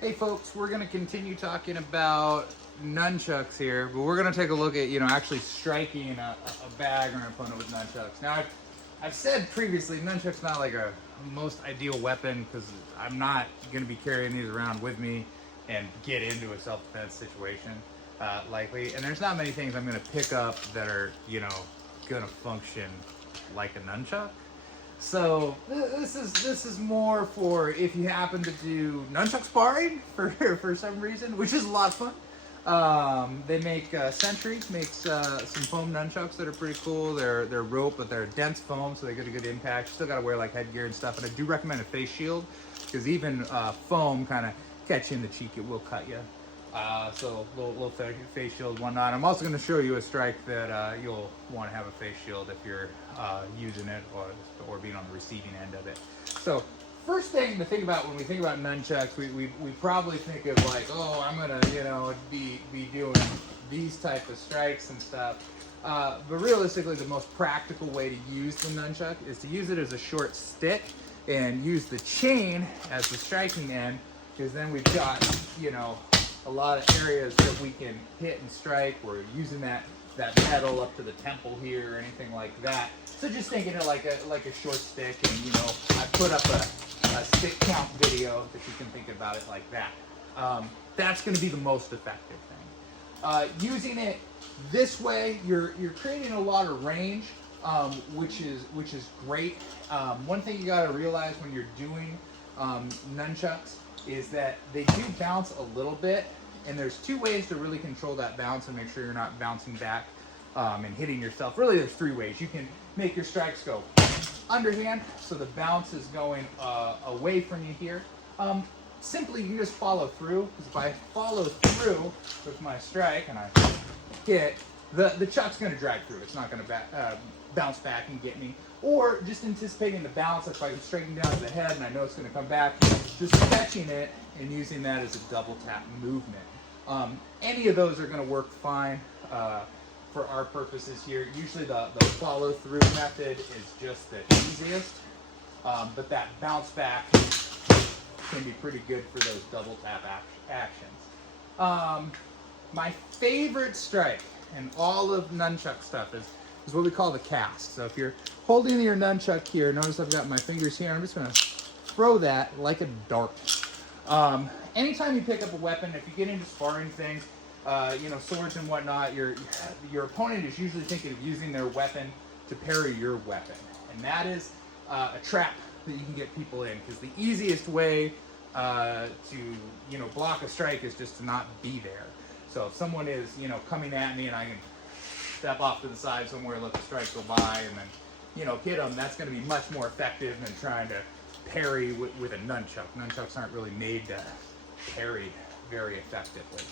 Hey folks, we're going to continue talking about nunchucks here, but we're going to take a look at, actually striking a bag or an opponent with nunchucks. Now, I've said previously, nunchucks not like a most ideal weapon because I'm not going to be carrying these around with me and get into a self-defense situation, likely. And there's not many things I'm going to pick up that are, going to function like a nunchuck. So this is more for if you happen to do nunchuck sparring for some reason, which is a lot of fun. They make Sentry makes some foam nunchucks that are pretty cool. They're rope, but they're dense foam, so they get a good impact. You still got to wear like headgear and stuff. And I do recommend a face shield because even foam kind of catch you in the cheek, it will cut you. So little face shield, whatnot. I'm also going to show you a strike that you'll want to have a face shield if you're using it or being on the receiving end of it. So first thing to think about when we think about nunchucks, we probably think of like, oh, I'm going to be doing these type of strikes and stuff. But realistically, the most practical way to use the nunchuck is to use it as a short stick and use the chain as the striking end, because then we've got, a lot of areas that we can hit and strike. We're using that metal up to the temple here or anything like that. So just thinking of like a short stick, and I put up a stick count video that you can think about it like that. That's going to be the most effective thing. Using it this way, you're creating a lot of range, which is great. One thing you got to realize when you're doing nunchucks is that they do bounce a little bit, and there's two ways to really control that bounce and make sure you're not bouncing back and hitting yourself. Really, there's three ways. You can make your strikes go underhand, so the bounce is going away from you here. Simply, you just follow through, because if I follow through with my strike and I hit, the chuck's going to drag through. It's not going to bounce back and get me. Or just anticipating the bounce, if I'm striking down to the head and I know it's going to come back, just catching it and using that as a double tap movement. Any of those are going to work fine for our purposes here. Usually the follow through method is just the easiest, but that bounce back can be pretty good for those double tap actions. My favorite strike in all of nunchuck stuff is what we call the cast. So if you're holding your nunchuck here, notice I've got my fingers here, and I'm just going to throw that like a dart. Anytime you pick up a weapon, if you get into sparring things, swords and whatnot, your opponent is usually thinking of using their weapon to parry your weapon. And that is a trap that you can get people in, because the easiest way to block a strike is just to not be there. So if someone is coming at me and I can step off to the side somewhere, let the strike go by, and then hit them, that's going to be much more effective than trying to parry with a nunchuck. Nunchucks aren't really made to parry very effectively.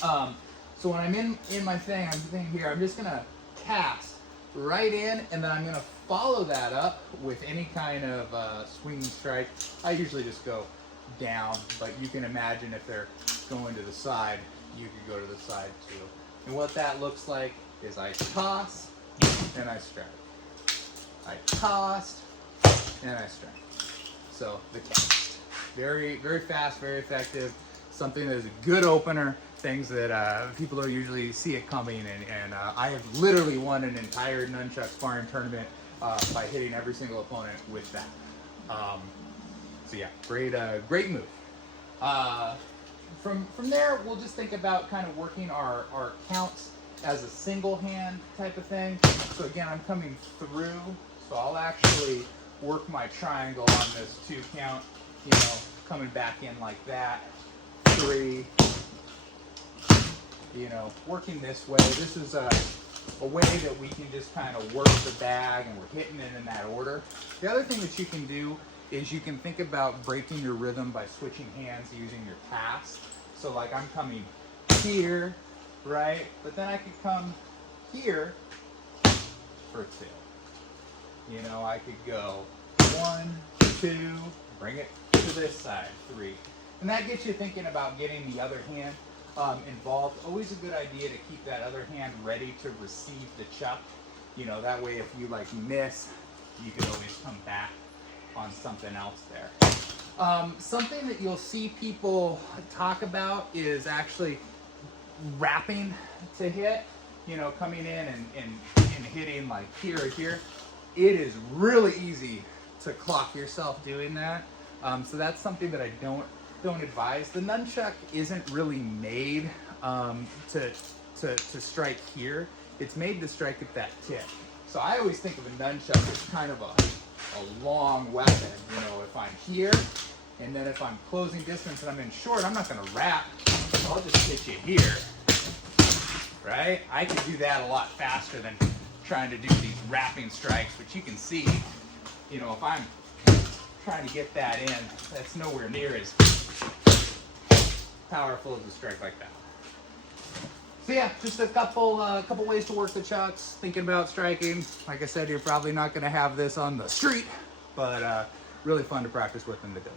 So when I'm in my thing, I'm thinking here, I'm just going to cast right in, and then I'm going to follow that up with any kind of swinging strike. I usually just go down, but you can imagine if they're going to the side, you could go to the side too. And what that looks like is I toss and I strike. I tossed and I strike. So the cast. Very, very fast, very effective. Something that is a good opener. Things that people don't usually see it coming. And I have literally won an entire nunchuck sparring tournament by hitting every single opponent with that. So yeah, great move. From there, we'll just think about kind of working our counts as a single hand type of thing. So again, I'm coming through, so I'll actually work my triangle on this 2 count, coming back in like that, 3, working this way. This is a way that we can just kind of work the bag, and we're hitting it in that order. The other thing that you can do is you can think about breaking your rhythm by switching hands using your pass. So like I'm coming here, right? But then I could come here for 2. I could go 1, 2, bring it to this side, 3. And that gets you thinking about getting the other hand involved. Always a good idea to keep that other hand ready to receive the chuck. That way if you miss, you can always come back on something else there. Something that you'll see people talk about is actually wrapping to hit, you know, coming in and hitting like here or here. It is really easy to clock yourself doing that. So that's something that I don't advise. The nunchuck isn't really made to strike here. It's made to strike at that tip. So I always think of a nunchuck as kind of a long weapon. You know, if I'm here, and then if I'm closing distance and I'm in short, I'm not gonna wrap. I'll just hit you here, right? I can do that a lot faster than trying to do these wrapping strikes, which you can see, you know, if I'm trying to get that in, that's nowhere near as powerful as a strike like that. So yeah, just a couple ways to work the chucks, thinking about striking. Like I said, you're probably not gonna have this on the street, but really fun to practice with in the dojo.